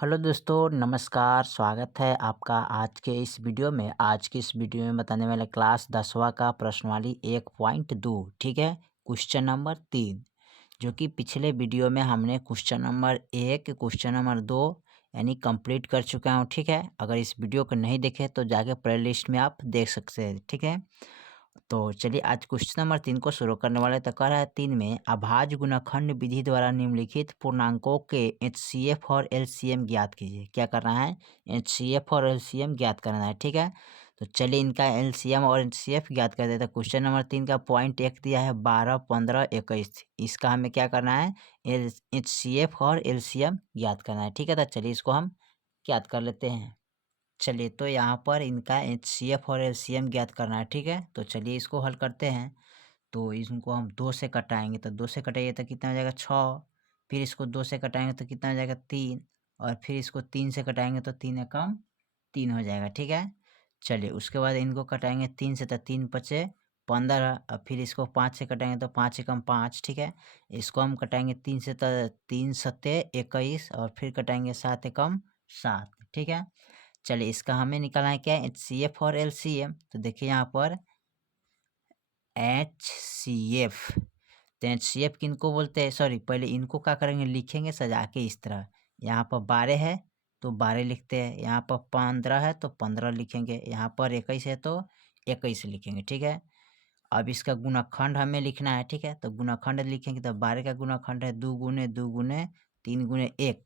Hello दोस्तों, नमस्कार। स्वागत है आपका आज के इस वीडियो में। आज की इस वीडियो में बताने वाले क्लास 10वां का प्रश्नावली 1.2, ठीक है। क्वेश्चन नंबर 3, जो कि पिछले वीडियो में हमने क्वेश्चन नंबर 1, क्वेश्चन नंबर 2 यानी कंप्लीट कर चुका हूँ, ठीक है। अगर इस वीडियो को नहीं देखे तो जाके प्ले लिस्ट में आप देख सकते हैं, ठीक है। तो चलिए आज क्वेश्चन नंबर 3 को शुरू करने वाले। तो कह रहा है 3 में अभाज्य गुणनखंड विधि द्वारा निम्नलिखित पूर्णांकों के एचसीएफ और एलसीएम ज्ञात कीजिए। क्या करना है? एचसीएफ और एलसीएम ज्ञात करना है, ठीक है। तो चलिए इनका एलसीएम और एचसीएफ ज्ञात कर देते हैं। क्वेश्चन नंबर 3 का पॉइंट 1 दिया है 12, 15, 21। इसका हमें क्या करना है? एचसीएफ और एलसीएम ज्ञात करना है, ठीक है। तो चलिए इसको हम ज्ञात कर लेते हैं। चलिए तो यहाँ पर इनका एचसीएफ और एलसीएम ज्ञात करना है, ठीक है। तो चलिए इसको हल करते हैं। तो इनको हम 2 से कटाएंगे, तो 2 से कटाइए तो कितना हो जाएगा 6। फिर इसको 2 से कटाएंगे तो कितना हो जाएगा 3। और फिर इसको 3 से कटाएंगे तो 3 एकम 3 हो जाएगा, ठीक है। चलिए उसके बाद इनको कटाएंगे 3 से, तो 3 पचे 15। और फिर इसको 5 से कटाएंगे तो 5 एकम 5, ठीक है। इसको हम कटाएंगे 3 से, तो 3 सत्ते 21। और फिर कटाएंगे 7 एकम 7, ठीक है। चलिए इसका हमें निकालना है क्या? एचसीएफ और एलसीएम। तो देखिए यहाँ पर एचसीएफ, तो एचसीएफ किनको बोलते हैं? सॉरी, पहले इनको क्या करेंगे, लिखेंगे सजा के इस तरह। यहाँ पर 12 है तो 12 लिखते हैं, यहाँ पर 15 है तो 15 लिखेंगे, यहाँ पर 21 है तो 21 लिखेंगे, ठीक है। अब इसका गुणनखंड हमें लिखना है, ठीक है। तो गुणनखंड लिखेंगे तो 12 का गुणनखंड है 2 गुने 2 गुने 3 गुने 1।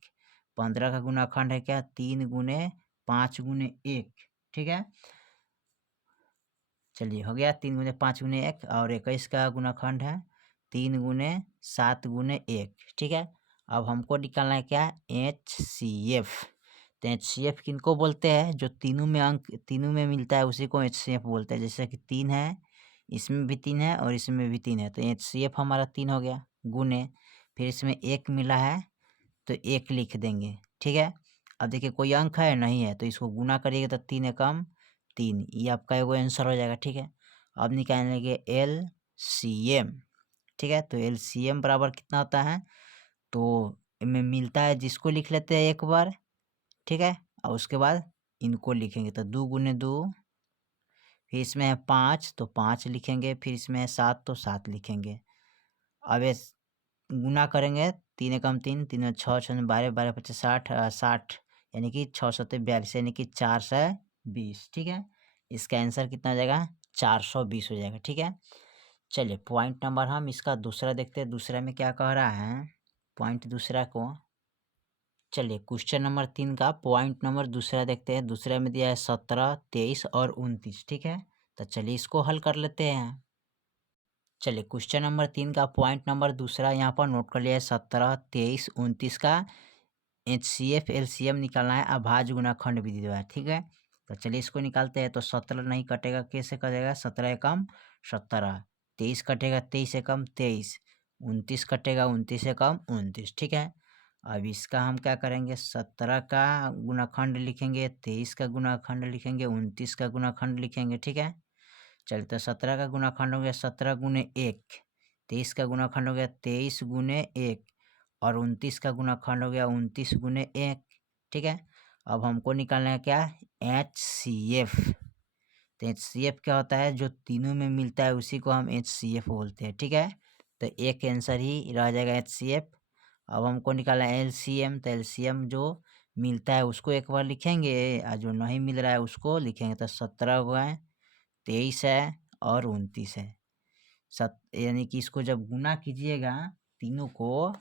15 का गुणनखंड है क्या? 3 गुने 5 गुने 1, ठीक है। चलिए हो गया 3 गुने 5 गुने 1। और 21 का गुणनखंड है 3 गुने 7 गुने 1, ठीक है। अब हमको निकालना है क्या? H C F. तो एच सी एफ किनको बोलते हैं? जो तीनों में अंक तीनों में मिलता है उसी को एच सी एफ बोलते हैं। जैसे कि 3 है, इसमें भी 3 है और इसमें भी 3 है, तो एच सी एफ हमारा 3 हो गया। गुने फिर इसमें 1 मिला है तो 1 लिख देंगे, ठीक है। अब देखिए कोई अंक है नहीं है, तो इसको गुना करिएगा तो 3 एकम 3, ये आपका एगो आंसर हो जाएगा, ठीक है। अब निकालेंगे एल सी एम, ठीक है। तो एल सी एम बराबर कितना होता है? तो इनमें मिलता है, जिसको लिख लेते हैं एक बार, ठीक है। और उसके बाद इनको लिखेंगे तो 2 गुने 2। फिर इसमें है 5 तो 5 लिखेंगे, फिर इसमें है 7 तो 7 लिखेंगे। अब ये गुना करेंगे 3 एकम 3, 3 छः 6 12, 12 पचास 60, 60 यानी कि 6 सत्ते 42 यानी कि 420, ठीक है। इसका आंसर कितना हो जाएगा? 420 हो जाएगा, ठीक है। चलिए पॉइंट नंबर हम इसका दूसरा देखते हैं, दूसरा में क्या कह रहा है। पॉइंट दूसरा को, चलिए क्वेश्चन नंबर 3 का पॉइंट नंबर दूसरा देखते हैं। दूसरा में दिया है 17, 23 और 29, ठीक है। तो चलिए इसको हल कर लेते हैं। चलिए क्वेश्चन नंबर 3 का पॉइंट नंबर दूसरा यहाँ पर नोट कर लिया है। 17, 23, 29 का एचसीएफ एलसीएम निकालना है अभाज्य गुणनखंड विधि द्वारा, ठीक है। तो चलिए इसको निकालते हैं। तो 17 नहीं कटेगा, कैसे कटेगा? 17 एकम 17। 23 कटेगा, 23 एकम 23। 29 कटेगा, 29 एकम 29, ठीक है। अब इसका हम क्या करेंगे? 17 का गुणनखंड लिखेंगे, 23 का गुणनखंड लिखेंगे, 29 का गुणनखंड लिखेंगे, ठीक है। चलिए तो 17 का गुणनखंड हो गया 17 गुने 1। 23 का गुणनखंड हो गया 23 गुने 1। और 29 का गुणनखंड हो गया 29 गुने 1, ठीक है। अब हमको निकालना है क्या? H C F. तो एच सी एफ क्या होता है? जो तीनों में मिलता है उसी को हम एच सी एफ बोलते हैं, ठीक है। तो एक आंसर ही रह जाएगा एच सी एफ। अब हमको निकालना है एल सी एम। तो एल सी एम जो मिलता है उसको एक बार लिखेंगे और जो नहीं मिल रहा है उसको लिखेंगे। तो 17 हुआ है, 23 है और 29 है। यानी कि इसको जब गुना कीजिएगा तीनों को,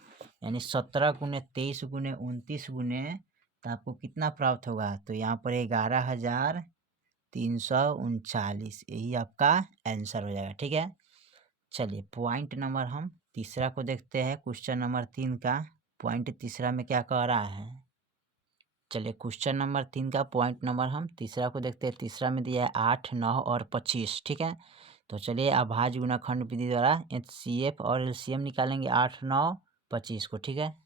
यानी 17 गुने 23 गुने 29 गुने, तो आपको कितना प्राप्त होगा? तो यहाँ पर 11,339, यही आपका आंसर हो जाएगा, ठीक है। चलिए पॉइंट नंबर हम तीसरा को देखते हैं। क्वेश्चन नंबर 3 का पॉइंट तीसरा में क्या कह रहा है। चलिए क्वेश्चन नंबर 3 का पॉइंट नंबर हम तीसरा को देखते हैं। तीसरा में दिया है 8, 9 और 25, ठीक है। तो चलिए अभाज्य गुणनखंड विधि द्वारा एचसीएफ और एलसीएम निकालेंगे 8, 9, 25 को, ठीक है।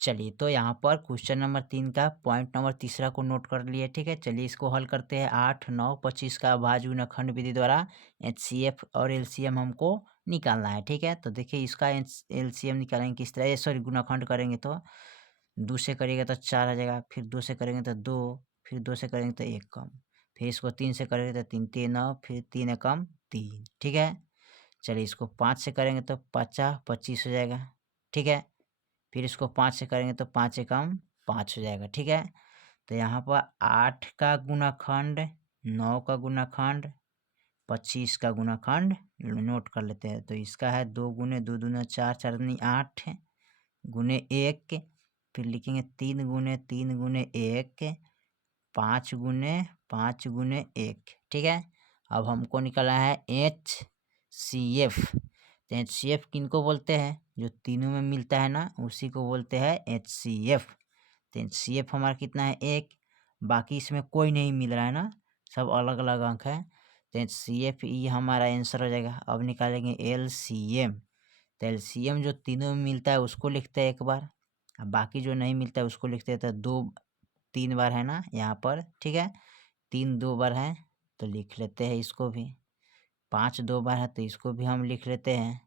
चलिए तो यहाँ पर क्वेश्चन नंबर 3 का पॉइंट नंबर तीसरा को नोट कर लिए, ठीक है। चलिए इसको हल करते हैं। 8, 9, 25 का अभाज्य गुणनखंड विधि द्वारा एचसीएफ और एलसीएम हमको निकालना है, ठीक है। तो देखिए इसका एलसीएम निकालेंगे किस तरह, सॉरी गुणनखंड करेंगे। तो 2 से करिएगा तो 4 आ जाएगा, फिर 2 से करेंगे तो 2, फिर 2 से करेंगे तो 1 कम, फिर इसको 3 से करेंगे तो 3 3 9, फिर 3 एकम 3, ठीक है। चलिए इसको 5 से करेंगे तो 50 25 हो जाएगा, ठीक है। फिर इसको 5 से करेंगे तो 5 एकम 5 हो जाएगा, ठीक है। तो यहाँ पर 8 का गुणाखंड, 9 का गुणाखंड, 25 का गुणाखंड नोट कर लेते हैं। तो इसका है 2 गुने 2 दूना 4, 4 दूनी 8 गुने 1, फिर लिखेंगे 3 गुने 3 गुने 1, 5 गुने 5 गुने 1, ठीक है। अब हमको निकालना है HCF। तो HCF किनको बोलते हैं? जो तीनों में मिलता है ना, उसी को बोलते हैं HCF। तो HCF हमारा कितना है? 1। बाकी इसमें कोई नहीं मिल रहा है ना, सब अलग अलग अंक है। तो HCF ये हमारा आंसर हो जाएगा। अब निकालेंगे LCM। तो LCM जो तीनों में मिलता है उसको लिखते हैं एक बार, अब बाकी जो नहीं मिलता है उसको लिखते हैं। तो 2 3 बार है ना यहाँ पर, ठीक है। 3 2 बार है तो लिख लेते हैं इसको भी। 5 2 बार है तो इसको भी हम लिख लेते हैं।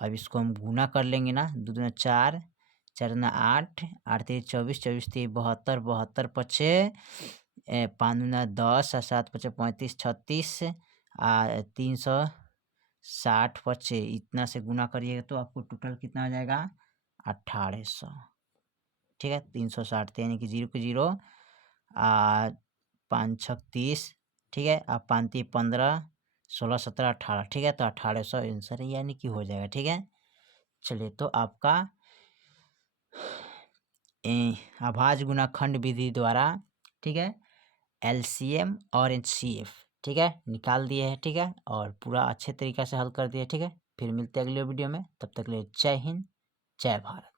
अब इसको हम गुना कर लेंगे ना, 2 दूना 4, 4 दूना 8, 8 3 24, 24 3 72, 72 पचे 5 दूना 10, 7 पचे 35, 36, 360 पचे, इतना से गुना करिएगा तो आपको टोटल कितना आ जाएगा? 1800, ठीक है। 360 यानी कि 0 के 0, 5 6 30, ठीक है। आप 5 3 15, 16 17 18, ठीक है। तो 1800 आंसर है, यानी कि हो जाएगा, ठीक है। चलिए तो आपका अभाज्य गुणाखंड विधि द्वारा, ठीक है, LCM और HCF, ठीक है, निकाल दिए हैं, ठीक है। और पूरा अच्छे तरीक़ा से हल कर दिए, ठीक है। फिर मिलते हैं अगले वीडियो में, तब तक के लिए जय हिंद, जय भारत।